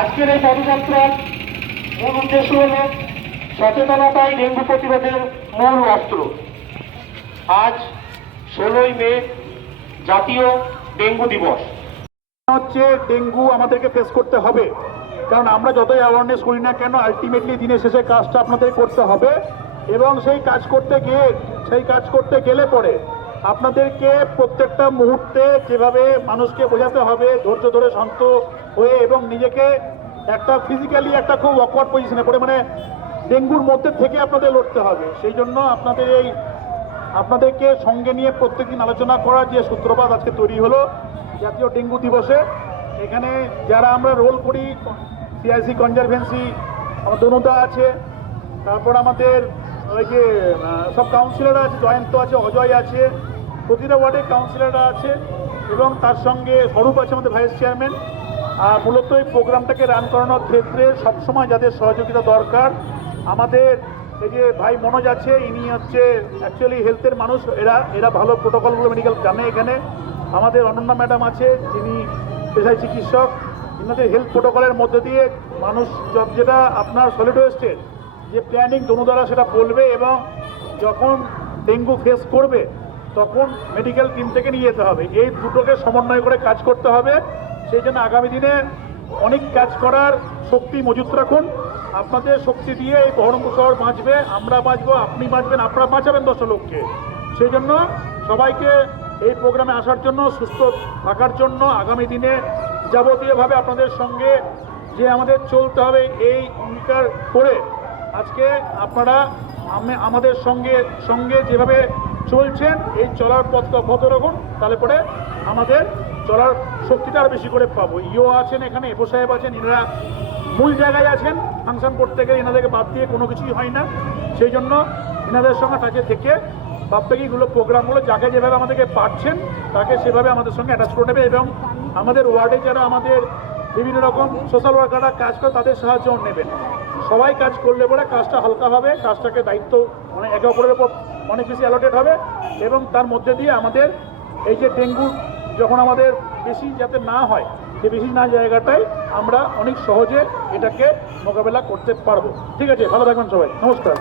আজকের এই পদযাত্রার মূল উদ্দেশ্য হল সচেতনতাই ডেঙ্গু প্রতিরোধের মূল অস্ত্র। আজ ষোলোই মে, জাতীয় ডেঙ্গু দিবস। হচ্ছে ডেঙ্গু আমাদেরকে ফেস করতে হবে। কারণ আমরা যতই অ্যাওয়ারনেস করি না কেন আলটিমেটলি দিনের শেষে কাজটা আপনাদের করতে হবে। এবং সেই কাজ করতে গিয়ে, সেই কাজ করতে গেলে পরে আপনাদেরকে প্রত্যেকটা মুহূর্তে যেভাবে মানুষকে বোঝাতে হবে, ধৈর্য ধরে শান্ত হয়ে এবং নিজেকে একটা ফিজিক্যালি একটা খুব অকওয়ার্ড পজিশনে পড়ে মানে ডেঙ্গুর মধ্যে থেকে আপনাদের লড়তে হবে। সেই জন্য আপনাদের এই, আপনাদেরকে সঙ্গে নিয়ে প্রত্যেকদিন আলোচনা করার যে সূত্রপাত আজকে তৈরি হলো, জাতীয় ডেঙ্গু দিবসে, এখানে যারা আমরা রোল করি সিআইসি কনজারভেন্সি আমার আছে, তারপর আমাদের ওই যে সব কাউন্সিলররা আছে, জয়ন্ত আছে, অজয় আছে, প্রতিটা ওয়ার্ডে কাউন্সিলররা আছে, এবং তার সঙ্গে স্বরূপ আছে আমাদের ভাইস চেয়ারম্যান মূলত এই প্রোগ্রামটাকে রান করানোর ক্ষেত্রে সবসময় যাদের সহযোগিতা দরকার, আমাদের এই যে ভাই মনোজ আছে, ইনি হচ্ছে অ্যাকচুয়ালি হেলথের মানুষ, এরা এরা ভালো প্রোটোকলগুলো মেডিকেল জানে এখানে। আমাদের অনন্যা ম্যাডাম আছে, যিনি পেশায় চিকিৎসক। ইনাদের হেলথ প্রোটোকলের মধ্যে দিয়ে মানুষ যেটা আপনার সলিড ওয়েস্টের যে প্ল্যানিং দ্বারা সেটা বলবে এবং যখন ডেঙ্গু ফেস করবে, তখন মেডিকেল টিম থেকে নিয়ে যেতে হবে। এই দুটোকে সমন্বয় করে কাজ করতে হবে। সেই জন্য আগামী দিনে অনেক কাজ করার শক্তি মজুত রাখুন। আপনাদের শক্তি দিয়ে এই বহরমপুর শহর বাঁচবে, আমরা বাঁচবো, আপনি বাঁচবেন, আপনারা বাঁচাবেন দশ লোককে সেই জন্য সবাইকে এই প্রোগ্রামে আসার জন্য, সুস্থ থাকার জন্য আগামী দিনে যাবতীয়ভাবে আপনাদের সঙ্গে যে আমাদের চলতে হবে এই অঙ্গীকার করে আজকে আপনারা আমাদের সঙ্গে সঙ্গে যেভাবে চলছেন, এই চলার পথ পথ রাখুন, তাহলে পরে আমাদের চলার শক্তিটা আরও বেশি করে পাবো। ইও আছেন এখানে এফও সাহেব আছেন এনারা মূল জায়গায় আছেন, ফাংশন করতে গেলে এনাদেরকে বাদ দিয়ে কোনো কিছুই হয় না। সেই জন্য এনাদের সঙ্গে টাচে থেকে বাপ্তাকিগুলো প্রোগ্রামগুলো যাকে যেভাবে আমাদেরকে পাচ্ছেন তাকে সেভাবে আমাদের সঙ্গে অ্যাটাচ করে নেবে এবং আমাদের ওয়ার্ডে যারা আমাদের বিভিন্ন রকম সোশ্যাল ওয়ার্কাররা কাজ করে, তাদের সাহায্য নেবেন। সবাই কাজ করলে পরে কাজটা হালকা হবে, কাজটাকে দায়িত্ব মানে একে অপরের উপর অনেক বেশি অ্যালোটেড হবে এবং তার মধ্যে দিয়ে আমাদের এই যে ডেঙ্গু যখন আমাদের বেশি যাতে না হয় সে বেশি না জায়গাটায় আমরা অনেক সহজে এটাকে মোকাবেলা করতে পারব। ঠিক আছে, ভালো থাকবেন সবাই। নমস্কার।